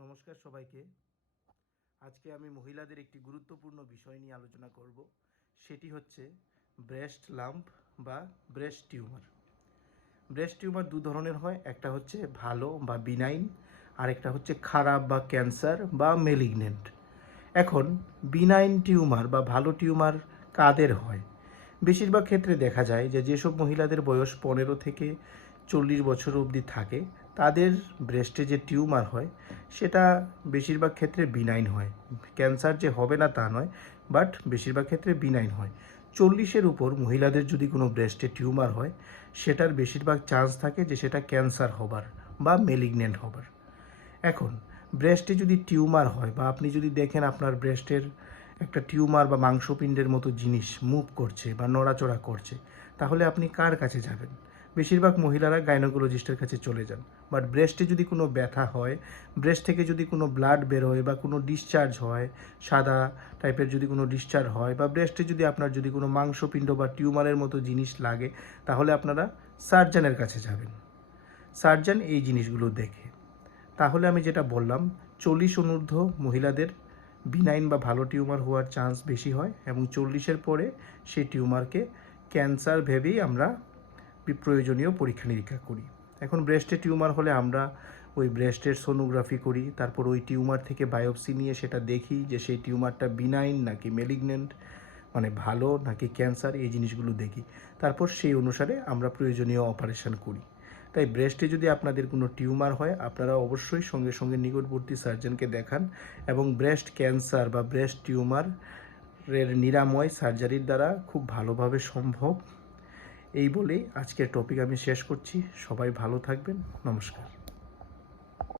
নমস্কার সবাইকে। আজকে আমি মহিলাদের একটি গুরুত্বপূর্ণ বিষয় নিয়ে আলোচনা করব। সেটি হচ্ছে ব্রেস্ট লাম্প বা ব্রেস্ট টিউমার। ব্রেস্ট টিউমার দু ধরনের হয়, একটা হচ্ছে ভালো বা বিনাইন, আর একটা হচ্ছে খারাপ বা ক্যান্সার বা মেলিগনেন্ট। এখন বিনাইন টিউমার বা ভালো টিউমার কাদের হয়? বেশিরভাগ ক্ষেত্রে দেখা যায় যে যেসব মহিলাদের বয়স 15 থেকে 40 বছর অবধি থাকে তাদের ব্রেস্টে যে টিউমার হয় সেটা বেশিরভাগ ক্ষেত্রে বিনাইন হয়। ক্যান্সার যে হবে না তা নয়, বাট বেশিরভাগ ক্ষেত্রে বিনাইন হয়। 40-এর উপর মহিলাদের যদি কোনো ব্রেস্টে টিউমার হয় সেটার বেশিরভাগ চান্স থাকে যে সেটা ক্যান্সার হবার বা মেলিগনেন্ট হবার। এখন ব্রেস্টে যদি টিউমার হয় বা আপনি যদি দেখেন আপনার ব্রেস্টের একটা টিউমার বা মাংসপিণ্ডের মতো জিনিস মুভ করছে বা নড়াচড়া করছে, তাহলে আপনি কার কাছে যাবেন? বেশিরভাগ মহিলারা গাইনোকোলজিস্টের কাছে চলে যান। বাট ব্রেস্টে যদি কোনো ব্যথা হয়, ব্রেস্ট থেকে যদি কোনো ব্লাড বেরোয় বা কোনো ডিসচার্জ হয়, সাদা টাইপের যদি কোনো ডিসচার্জ হয়, বা ব্রেস্টে যদি আপনার যদি কোনো মাংসপিণ্ড বা টিউমারের মতো জিনিস লাগে, তাহলে আপনারা সার্জনের কাছে যাবেন। সার্জন এই জিনিসগুলো দেখে। তাহলে আমি যেটা বললাম, 40 অনূর্ধ্ব মহিলাদের বিনাইন বা ভালো টিউমার হওয়ার চান্স বেশি হয়, এবং 40-এর পরে সেই টিউমারকে ক্যান্সার ভেবেই আমরা প্রয়োজনীয় পরীক্ষা নিরীক্ষা করি। এখন ব্রেস্টে টিউমার হলে আমরা ওই ব্রেস্টের সোনোগ্রাফি করি, তারপর ওই টিউমার থেকে বায়োপসি নিয়ে সেটা দেখি যে সেই টিউমারটা বিনাইন নাকি মেলিগনেন্ট, মানে ভালো নাকি ক্যান্সার, এই জিনিসগুলো দেখি। তারপর সেই অনুসারে আমরা প্রয়োজনীয় অপারেশন করি। তাই ব্রেস্টে যদি আপনাদের কোনো টিউমার হয় আপনারা অবশ্যই সঙ্গে সঙ্গে নিকটবর্তী সার্জনকে দেখান, এবং ব্রেস্ট ক্যান্সার বা ব্রেস্ট টিউমারের নিরাময় সার্জারির দ্বারা খুব ভালোভাবে সম্ভব। এই বলেই আজকের টপিক আমি শেষ করছি। সবাই ভালো থাকবেন। নমস্কার।